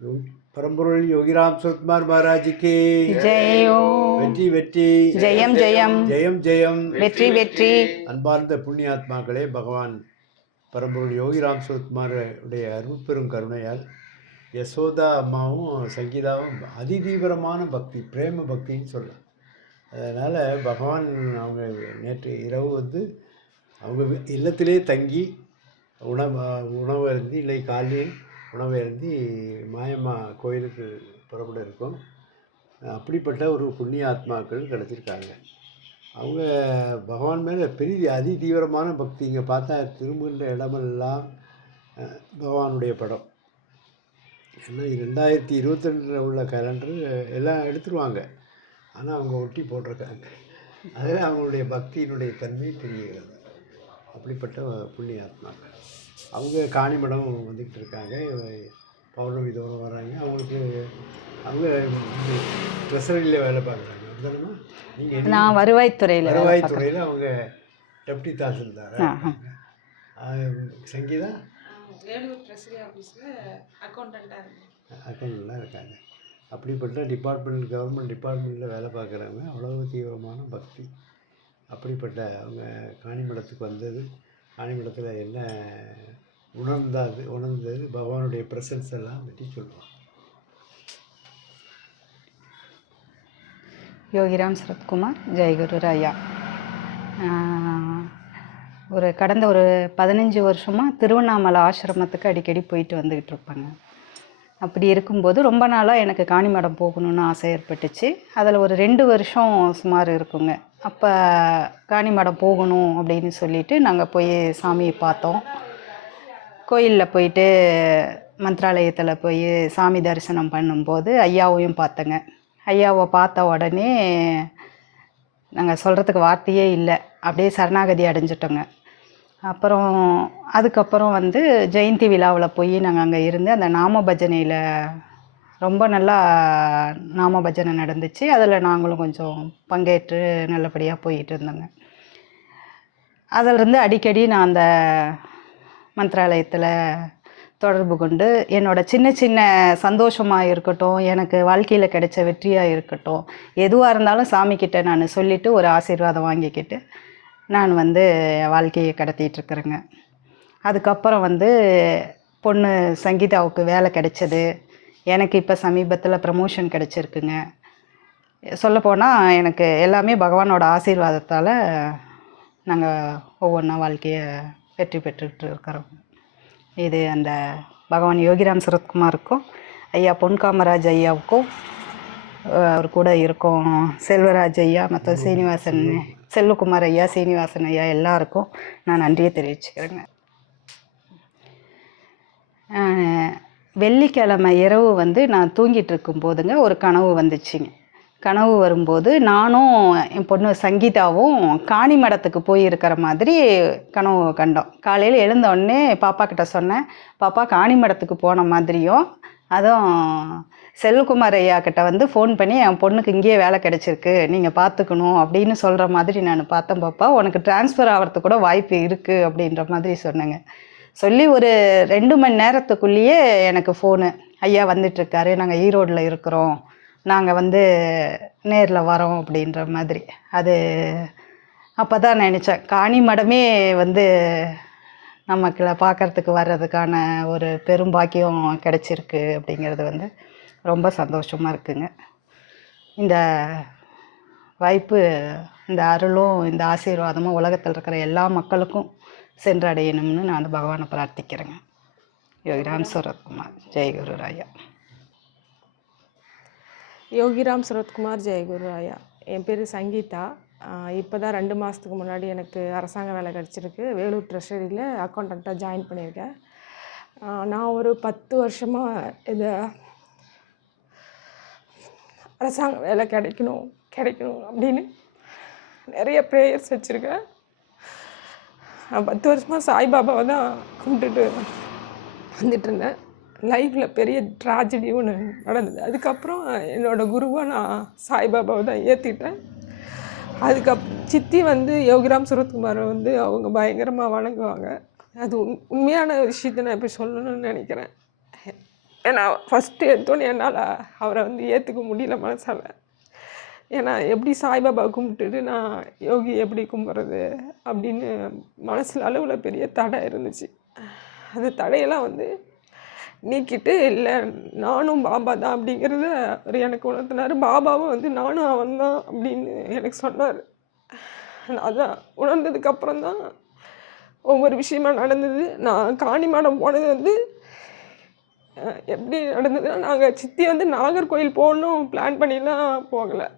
பரம்பொருள் யோகிராம் சுரத்குமார் மகாராஜுக்கு வெற்றி வெற்றி ஜெயம் ஜெயம் ஜெயம் ஜெயம் வெற்றி வெற்றி அன்பார்ந்த புண்ணியாத்மாக்களே பகவான் பரம்பொருள் யோகிராம் சுரத்குமார் உடைய அருட்பெரும் கருணையால் யசோதா அம்மாவும் சங்கீதாவும் அதிதீவிரமான பக்தி பிரேம பக்தின்னு சொல்லலாம் அதனால் பகவான் அவங்க நேற்று இரவு வந்து அவங்க இல்லத்திலே தங்கி உணவு உணவு அருந்தி இல்லை காலையில் உணவை அருந்தி மாயம்மா கோயிலுக்கு புறப்பட இருக்கும். அப்படிப்பட்ட ஒரு புண்ணிய ஆத்மாக்கள் கிடச்சிருக்காங்க. அவங்க பகவான் மேலே பெரிய அதி தீவிரமான பக்தி. இங்கே பார்த்தா திரும்புகின்ற இடமெல்லாம் பகவானுடைய படம். ஏன்னா ரெண்டாயிரத்தி இருபத்தி ரெண்டில் உள்ள கேலண்டர் எல்லாம் எடுத்துருவாங்க. ஆனால் அவங்க ஒட்டி போட்டிருக்காங்க. அதில் அவங்களுடைய பக்தியினுடைய தன்மை தெரிகிறது அப்படிப்பட்ட புண்ணிய ஆத்மாக்கள் அவங்க காணிமடம் வந்துக்கிட்டு இருக்காங்க. பௌர்ணமி தோறும் வர்றாங்க அவங்களுக்கு அவங்க ட்ரெஸரியில் வேலை பார்க்குறாங்க. அப்படிதானம்மா நீங்கள் நான் வருவாய்த்துறையில் வருவாய்த்துறையில் அவங்க டெப்டி தாசில்தார். சங்கீதா? வேலூர் ட்ரெஸரி ஆஃபீஸில் அக்கௌண்டண்ட்டாக இருக்கேன் அக்கௌண்ட்லாம் இருக்காங்க. அப்படிப்பட்ட டிபார்ட்மெண்ட் கவர்மெண்ட் டிபார்ட்மெண்ட்டில் வேலை பார்க்குறவங்க அவ்வளவு தீவிரமான பக்தி. அப்படிப்பட்ட அவங்க காணிமடத்துக்கு வந்தது. காணிமடத்தில் என்ன உணர்ந்தாது உணர்ந்தது பகவானுடைய ப்ரெசன்ஸ் எல்லாம் பற்றி சொல்லுவாங்க யோகிராம் சரத்குமார் ஜெயகுரு ராயா. ஒரு கடந்த ஒரு பதினஞ்சு வருஷமாக திருவண்ணாமலை ஆசிரமத்துக்கு அடிக்கடி போயிட்டு வந்துக்கிட்டு இருப்பாங்க. அப்படி இருக்கும்போது ரொம்ப நாளாக எனக்கு காணிமடம் போகணும்னு ஆசை ஏற்பட்டுச்சு. அதில் ஒரு ரெண்டு வருஷம் சுமார் இருக்குங்க. அப்போ காணிமடம் போகணும் அப்படின்னு சொல்லிட்டு நாங்கள் போய் சாமியை பார்த்தோம். கோயிலில் போயிட்டு மந்திராலயத்தில் போய் சாமி தரிசனம் பண்ணும்போது ஐயாவையும் பார்த்தேங்க. ஐயாவை பார்த்த உடனே நாங்கள் சொல்கிறதுக்கு வார்த்தையே இல்லை. அப்படியே சரணாகதி அடைஞ்சிட்டோங்க. அப்புறம் அதுக்கப்புறம் வந்து ஜெயந்தி விழாவில் போய் நாங்கள் அங்கே இருந்து அந்த நாம பஜனையில் ரொம்ப நல்லா நாம பஜனை நடந்துச்சு. அதில் நாங்களும் கொஞ்சம் பங்கேற்று நல்லபடியாக போயிட்டு இருந்தோங்க. அதிலிருந்து அடிக்கடி நான் அந்த மந்த்ராலயத்தில் தொடர்பு கொண்டு என்னோட சின்ன சின்ன சந்தோஷமாக இருக்கட்டும் எனக்கு வாழ்க்கையில் கிடைச்ச வெற்றியாக இருக்கட்டும் எதுவாக இருந்தாலும் சாமிக்கிட்ட நான் சொல்லிவிட்டு ஒரு ஆசீர்வாதம் வாங்கிக்கிட்டு நான் வந்து வாழ்க்கையை கடத்திட்டுருக்குறேங்க அதுக்கப்புறம் வந்து பொண்ணு சங்கீதாவுக்கு வேலை கிடைச்சது. எனக்கு இப்போ சமீபத்தில் ப்ரமோஷன் கிடைச்சிருக்குங்க. சொல்லப்போனால் எனக்கு எல்லாமே பகவானோட ஆசீர்வாதத்தால் நாங்கள் ஒவ்வொன்றா வாழ்க்கையை வெற்றி பெற்றுக்கிட்டு இருக்கிறோம். இது அந்த பகவான் யோகிராம் சரத்குமாருக்கும் ஐயா பொன் காமராஜ் ஐயாவுக்கும் அவர் கூட இருக்கும் செல்வராஜ் ஐயா மற்ற சீனிவாசன் செல்வகுமார் ஐயா சீனிவாசன் ஐயா எல்லாருக்கும் நான் நன்றியை தெரிவிச்சுக்கிறேங்க. வெள்ளிக்கிழமை இரவு வந்து நான் தூங்கிட்டு இருக்கும் போதுங்க ஒரு கனவு வந்துச்சுங்க. கனவு வரும்போது நானும் என் பொண்ணு சங்கீதாவும் காணி மடத்துக்கு போயிருக்கிற மாதிரி கனவு கண்டோம். காலையில் எழுந்தோடனே பாப்பா கிட்ட சொன்னேன் பாப்பா காணி மடத்துக்கு போன மாதிரியும் அதுவும் செல்வகுமார் ஐயா கிட்ட வந்து ஃபோன் பண்ணி என் பொண்ணுக்கு இங்கேயே வேலை கிடச்சிருக்கு நீங்கள் பார்த்துக்கணும் அப்படின்னு சொல்கிற மாதிரி நான் பார்த்தேன் பாப்பா. உனக்கு ட்ரான்ஸ்ஃபர் ஆகிறதுக்கு கூட வாய்ப்பு இருக்குது அப்படின்ற மாதிரி சொன்னேங்க. சொல்லி ஒரு ரெண்டு மணி நேரத்துக்குள்ளேயே எனக்கு ஃபோனு ஐயா வந்துட்டுருக்காரு நாங்கள் ஈரோட்டில் இருக்கிறோம். நாங்கள் வந்து நேரில் வரோம் அப்படின்ற மாதிரி. அது அப்போ தான் நினச்சேன். காணி மடமே வந்து நமக்குள்ள பார்க்கறதுக்கு வர்றதுக்கான ஒரு பெரும் பாக்கியம் கிடச்சிருக்கு அப்படிங்கிறது வந்து ரொம்ப சந்தோஷமாக இருக்குங்க. இந்த வாய்ப்பு இந்த அருளும் இந்த ஆசீர்வாதமும் உலகத்தில் இருக்கிற எல்லா மக்களுக்கும் சென்றடையணும்னு நான் பகவானை பிரார்த்திக்கிறேங்க. யோகிராம் சரத்குமார் ஜெயகுரு ராயா. யோகிராம் சரத்குமார் ஜெயகுரு ராயா. என் பேர் சங்கீதா. இப்போ தான் ரெண்டு மாதத்துக்கு முன்னாடி எனக்கு அரசாங்க வேலை கிடச்சிருக்கு. வேலூர் ட்ரெஷரியில் அக்கௌண்டண்ட்டாக ஜாயின் பண்ணியிருக்கேன். நான் ஒரு பத்து வருஷமாக இதை அரசாங்க வேலை கிடைக்கணும் கிடைக்கணும் அப்படின்னு நிறைய ப்ரேயர்ஸ் வச்சுருக்கேன். நான் பத்து வருஷமாக சாய்பாபாவை தான் கும்பிட்டுட்டு வந்துட்டு இருந்தேன் லைஃப்பில் பெரிய ட்ராஜடி ஒன்று நடந்தது. அதுக்கப்புறம் என்னோட குருவை நான் சாய்பாபாவை தான் ஏற்றிட்டேன் அதுக்கப் சித்தி வந்து யோகிராம் சுரத்குமாரை வந்து அவங்க பயங்கரமாக வணங்குவாங்க. அது உண் உண்மையான விஷயத்தை நான் இப்போ சொல்லணும்னு நினைக்கிறேன். ஏன்னா ஃபஸ்ட்டு எடுத்தோன்னே என்னால் அவரை வந்து ஏற்றுக்க முடியல மனசால. ஏன்னா எப்படி சாய்பாபா கும்பிட்டுட்டு நான் யோகி எப்படி கும்பிட்றது அப்படின்னு மனசில் அளவில் பெரிய தடை இருந்துச்சு. அந்த தடையெல்லாம் வந்து நீக்கிட்டு இல்லை நானும் பாபா தான் அப்படிங்கிறத அவர் எனக்கு உணர்த்தினார். பாபாவும் வந்து நானும் அவன் தான் அப்படின்னு எனக்கு சொன்னார். அதான் உணர்ந்ததுக்கப்புறம் தான் ஒவ்வொரு விஷயமா நடந்தது. நான் காணிமாடம் போனது வந்து எப்படி நடந்ததுன்னா நாங்கள் சித்தி வந்து நாகர்கோயில் போகணும் பிளான் பண்ணிலாம் போகலை.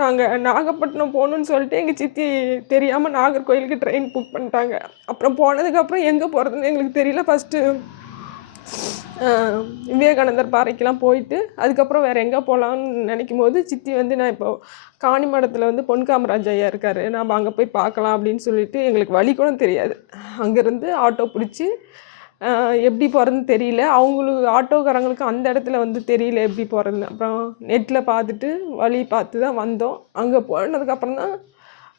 நாங்கள் நாகப்பட்டினம் போகணுன்னு சொல்லிட்டு எங்கள் சித்தி தெரியாமல் நாகர்கோயிலுக்கு ட்ரெயின் புக் பண்ணிட்டாங்க. அப்புறம் போனதுக்கப்புறம் எங்கே போகிறதுன்னு எங்களுக்கு தெரியல. ஃபஸ்ட்டு விவேகானந்தர் பாறைக்கெலாம் போயிட்டு அதுக்கப்புறம் வேறு எங்கே போகலான்னு நினைக்கும் போது சித்தி வந்து நான் இப்போ காணிமடத்தில் வந்து பொன் காமராஜ் ஐயா இருக்கார். நாம் அங்கே போய் பார்க்கலாம் அப்படின்னு சொல்லிட்டு எங்களுக்கு வழி கூட தெரியாது. அங்கேருந்து ஆட்டோ பிடிச்சி எப்படி போகிறதுன்னு தெரியல. அவங்களுக்கு ஆட்டோக்காரங்களுக்கு அந்த இடத்துல வந்து தெரியல எப்படி போகிறதுன்னு அப்புறம் நெட்டில் பார்த்துட்டு வழி பார்த்து தான் வந்தோம். அங்கே போனதுக்கப்புறம் தான்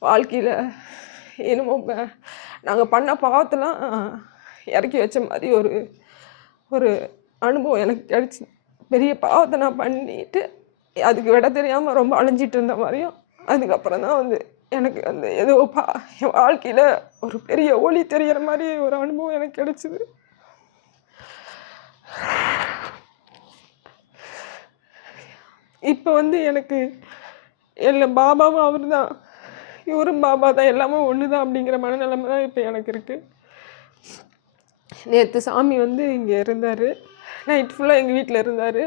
வாழ்க்கையில் என்னமோ நாங்கள் பண்ண பாவத்தெல்லாம் இறக்கி வச்ச மாதிரி ஒரு ஒரு அனுபவம் எனக்கு கிடச்சி பெரிய பாவத்தை நான் பண்ணிட்டு அதுக்கு விட தெரியாமல் ரொம்ப அழிஞ்சிட்டு இருந்த மாதிரியும் அதுக்கப்புறம் தான் வந்து எனக்கு அந்த ஏதோ பா என் வாழ்க்கையில் ஒரு பெரிய ஒளி தெரியிற மாதிரி ஒரு அனுபவம் எனக்கு கிடச்சிது. இப்போ வந்து எனக்கு எல்லா பாபாவும் அவர் தான் இவரும் பாபா தான். எல்லாமே ஒன்று தான் அப்படிங்கிற மனநிலைமை தான் இப்போ எனக்கு இருக்குது நேற்று சாமி வந்து இங்கே இருந்தார். நைட் ஃபுல்லாக எங்கள் வீட்டில் இருந்தார்.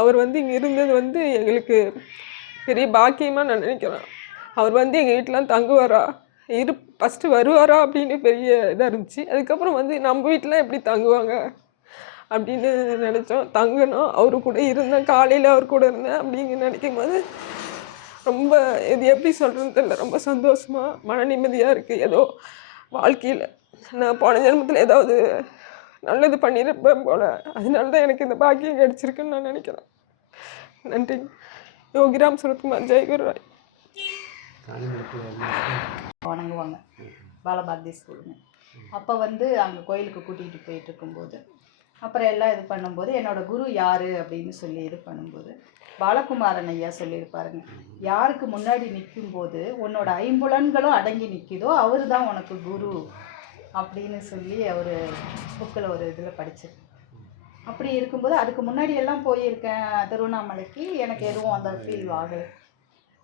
அவர் வந்து இங்கே இருந்தது வந்து எங்களுக்கு பெரிய பாக்கியமாக நான் நினைக்கிறேன். அவர் வந்து எங்கள் வீட்டிலாம் தங்குவாரா? இரு ஃபஸ்ட்டு வருவாரா அப்படின்னு பெரிய இதாக இருந்துச்சு. அதுக்கப்புறம் வந்து நம்ம வீட்டிலாம் எப்படி தங்குவாங்க? அப்படின்னு நினச்சோம். தங்கணும். அவரு கூட இருந்தேன். காலையில் அவர் கூட இருந்தேன். அப்படிங்க நினைக்கும் போது ரொம்ப இது எப்படி சொல்கிறதுன்னு தெரியல. ரொம்ப சந்தோஷமாக மன நிம்மதியாக இருக்குது ஏதோ வாழ்க்கையில். நான் போன ஜென்மத்தில் ஏதாவது நல்லது பண்ணியிருப்பேன் போல். அதனால தான் எனக்கு இந்த பாக்கியம் கிடச்சிருக்குன்னு நான் நினைக்கிறேன். நன்றி. யோகிராம் சுரத்குமார். ஜெயகுரு ராய் வணங்குவாங்க. பாலபாரதி ஸ்கூலுங்க. அப்போ வந்து அங்கே கோயிலுக்கு கூட்டிகிட்டு போயிட்டு இருக்கும்போது அப்புறம் எல்லாம் இது பண்ணும்போது என்னோட குரு யார் அப்படின்னு சொல்லி இது பண்ணும்போது பாலகுமாரன் ஐயா சொல்லியிருப்பாருங்க. யாருக்கு முன்னாடி நிற்கும்போது உன்னோட ஐம்புலன்களும் அடங்கி நிற்கிதோ அவர் தான் உனக்கு குரு அப்படின்னு சொல்லி அவர் புக்கில் ஒரு இதில் படிச்சிருக்கேன் அப்படி இருக்கும்போது அதுக்கு முன்னாடி எல்லாம் போயிருக்கேன் திருவண்ணாமலைக்கு. எனக்கு எதுவும் அந்த ஃபீல் ஆகலை.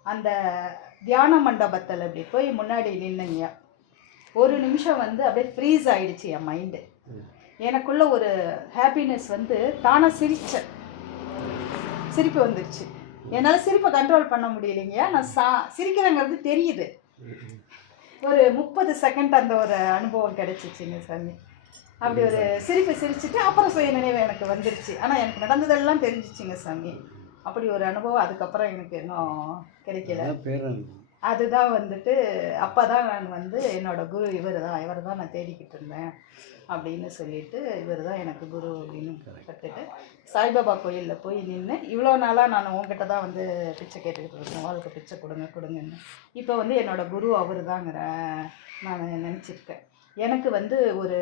அந்த தியான மண்டபத்தில் அப்படி போய் முன்னாடி நின்னங்க. ஒரு நிமிஷம் வந்து அப்படியே ஃப்ரீஸ் ஆயிடுச்சு என் மைண்டு எனக்குள்ள ஒரு ஹாப்பினஸ் வந்து தானாக சிரிச்சேன் சிரிப்பு வந்துருச்சு. என்னால் சிரிப்பை கண்ட்ரோல் பண்ண முடியலைங்க. நான் சா சிரிக்கிறேங்கிறது தெரியுது. ஒரு முப்பது செகண்ட் அந்த ஒரு அனுபவம் கிடைச்சிச்சுங்க சாமி. அப்படி ஒரு சிரிப்பு சிரிச்சுட்டு அப்புறம் சுய நினைவு எனக்கு வந்துருச்சு. ஆனால் எனக்கு நடந்ததெல்லாம் தெரிஞ்சிச்சுங்க சாமி. அப்படி ஒரு அனுபவம் அதுக்கப்புறம் எனக்கு இன்னும் கிடைக்கல. அதுதான் வந்துட்டு அப்போ தான் நான் வந்து என்னோட குரு இவர் தான் இவர் தான் நான் தேடிக்கிட்டு இருந்தேன் அப்படின்னு சொல்லிட்டு இவர் தான் எனக்கு குரு அப்படின்னு கற்றுட்டு சாய்பாபா கோயிலில் போய் நின்று இவ்வளோ நாளாக நான் உங்ககிட்ட தான் வந்து பிச்சை கேட்டுக்கிட்டு இருக்கேன் வாழ்க்கை பிச்சை கொடுங்க கொடுங்கன்னு. இப்போ வந்து என்னோட குரு அவர் தாங்கிற நான் நினச்சிருக்கேன். எனக்கு வந்து ஒரு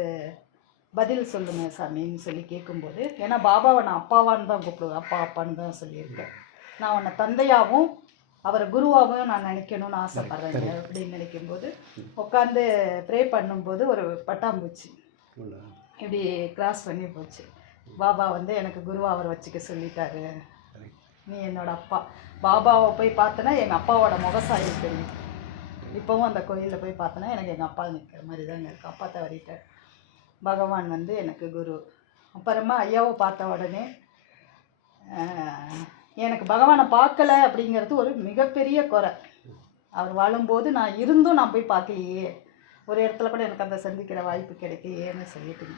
பதில் சொல்லுங்க சாமின்னு சொல்லி கேட்கும்போது ஏன்னா பாபாவை நான் அப்பாவான்னு தான் கூப்பிடுவேன் அப்பா அப்பான்னு தான் சொல்லியிருக்கேன். நான் உன்னை தந்தையாகவும் அவரை குருவாகவும் நான் நினைக்கணும்னு ஆசைப்பட்றேங்க அப்படின்னு நினைக்கும்போது உட்காந்து ப்ரே பண்ணும்போது ஒரு பட்டாம்பூச்சி. இப்படி கிராஸ் பண்ணி போச்சு. பாபா வந்து எனக்கு குருவா அவர் வச்சுக்க சொல்லிட்டாரு. நீ என்னோட அப்பா. பாபாவை போய் பார்த்தனா எங்கள் அப்பாவோட முகசாரி தெரியும். இப்போவும் அந்த கோயிலில் போய் பார்த்தனா எனக்கு எங்கள் அப்பா நிற்கிற மாதிரி தாங்க இருக்கு. அப்பா தவறிட்டார். பகவான் வந்து எனக்கு குரு. அப்புறமா ஐயாவை பார்த்த உடனே எனக்கு பகவானை பார்க்கல அப்படிங்கிறது ஒரு மிகப்பெரிய குறை. அவர் வாழும்போது நான் இருந்தும் நான் போய் பார்க்கலையே. ஒரு இடத்துல கூட எனக்கு அந்த சந்திக்கிற வாய்ப்பு கிடைக்கலையேன்னு சொல்லிட்டுங்க.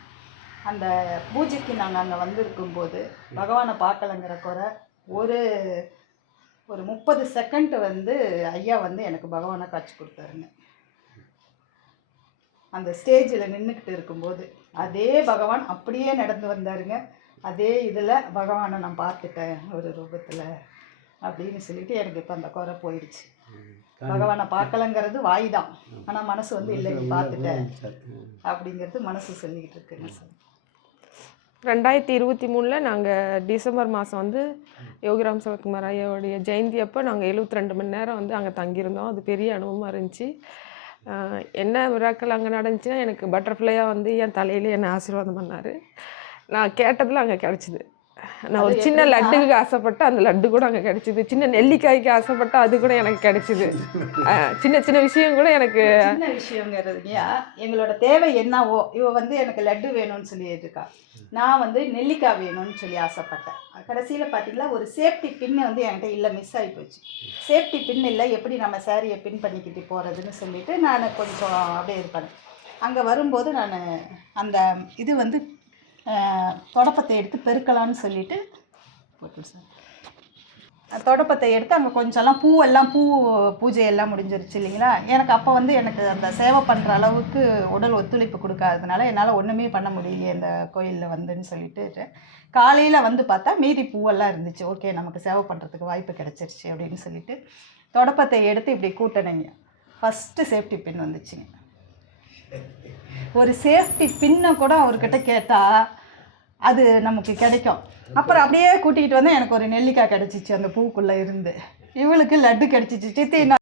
அந்த பூஜைக்கு நாங்கள் அங்கே வந்திருக்கும்போது பகவானை பார்க்கலங்கிற குறை ஒரு ஒரு முப்பது செகண்ட் வந்து ஐயா வந்து எனக்கு பகவானை காட்சி கொடுத்தாருங்க. அந்த ஸ்டேஜில் நின்றுக்கிட்டு இருக்கும்போது அதே பகவான் அப்படியே நடந்து வந்தாருங்க. அதே இதில் பகவானை நான் பார்த்துட்டேன் ஒரு ரூபத்தில் அப்படின்னு சொல்லிட்டு எனக்கு இப்போ அந்த குறை போயிடுச்சு. பகவானை பார்க்கலங்கிறது வாய் தான் ஆனால் மனசு வந்து இல்லை நீ பார்த்துட்டேன் அப்படிங்கிறது மனசு சொல்லிக்கிட்டு இருக்குங்க சார்? ரெண்டாயிரத்தி இருபத்தி மூணில் நாங்கள் டிசம்பர் மாதம் வந்து யோகிராம் சரத்குமார் ஐயாவுடைய ஜெயந்தி அப்போ நாங்கள் எழுபத்தி ரெண்டு மணி நேரம் வந்து அங்கே தங்கியிருந்தோம். அது பெரிய அனுபவமாக இருந்துச்சு. என்ன விழாக்கள் அங்கே நடந்துச்சுன்னா எனக்கு பட்டர்ஃப்ளையாக வந்து என் தலையில் என்னை ஆசீர்வாதம் பண்ணார். நான் கேட்டதில் அங்கே கிடச்சிது. நான் ஒரு சின்ன லட்டுக்கு ஆசைப்பட்டு அந்த லட்டு கூட அங்கே கிடைச்சிது. சின்ன நெல்லிக்காய்க்கு ஆசைப்பட்டு அது கூட எனக்கு கிடைச்சிது. சின்ன சின்ன விஷயம் கூட எனக்கு சின்ன விஷயங்கிறதுங்கய்யா எங்களோட தேவை என்னவோ இவ வந்து எனக்கு லட்டு வேணும்னு சொல்லிட்டு இருக்கா. நான் வந்து நெல்லிக்காய் வேணும்னு சொல்லி ஆசைப்பட்டேன். கடைசியில் பார்த்தீங்களா ஒரு சேஃப்டி பின்னு வந்து என்கிட்ட இல்லை மிஸ் ஆகி போச்சு. சேஃப்டி பின் இல்லை எப்படி நம்ம சாரியை பின் பண்ணிக்கிட்டு போகிறதுன்னு சொல்லிட்டு நான் கொஞ்சம் அப்படியே இது பண்ணேன். அங்கே வரும்போது நான் அந்த இது வந்து தொடப்பத்தை எடுத்து பெருக்கலாம்னு சொல்லிட்டு போட்டு சார். தொடப்பத்தை எடுத்து அங்கே கொஞ்சம்லாம் பூவெல்லாம் பூ பூஜை எல்லாம் முடிஞ்சிருச்சு இல்லைங்களா? எனக்கு அப்போ வந்து எனக்கு அந்த சேவை பண்ணுற அளவுக்கு உடல் ஒத்துழைப்பு கொடுக்காததுனால என்னால் ஒன்றுமே பண்ண முடியலையே இந்த கோயிலில் வந்துன்னு சொல்லிட்டு. காலையில் வந்து பார்த்தா மீதி பூவெல்லாம் இருந்துச்சு. ஓகே நமக்கு சேவை பண்ணுறதுக்கு வாய்ப்பு கிடச்சிருச்சு அப்படின்னு சொல்லிட்டு தொடப்பத்தை எடுத்து இப்படி கூட்டணைங்க ஃபஸ்ட்டு சேஃப்டி பின் வந்துச்சுங்க. ஒரு சேஃப்டி பின்னை கூட அவர்கிட்ட கேட்டால் அது நமக்கு கிடைக்கும். அப்புறம் அப்படியே கூட்டிகிட்டு வந்து எனக்கு ஒரு நெல்லிக்காய் கிடச்சிச்சு அந்த பூக்குள்ளே இருந்து. இவளுக்கு லட்டு கிடச்சிச்சு. சித்தி